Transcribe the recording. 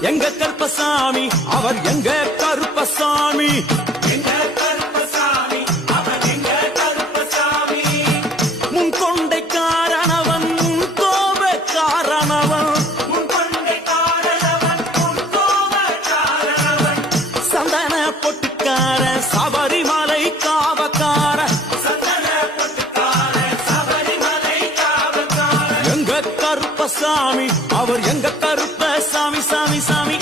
எங்க கருப்பசாமி அவர் எங்க கருப்பசாமி? எங்க கருப்பசாமி அவன் சாமி அவர் எங்க கருப்ப சாமி சாமி சாமி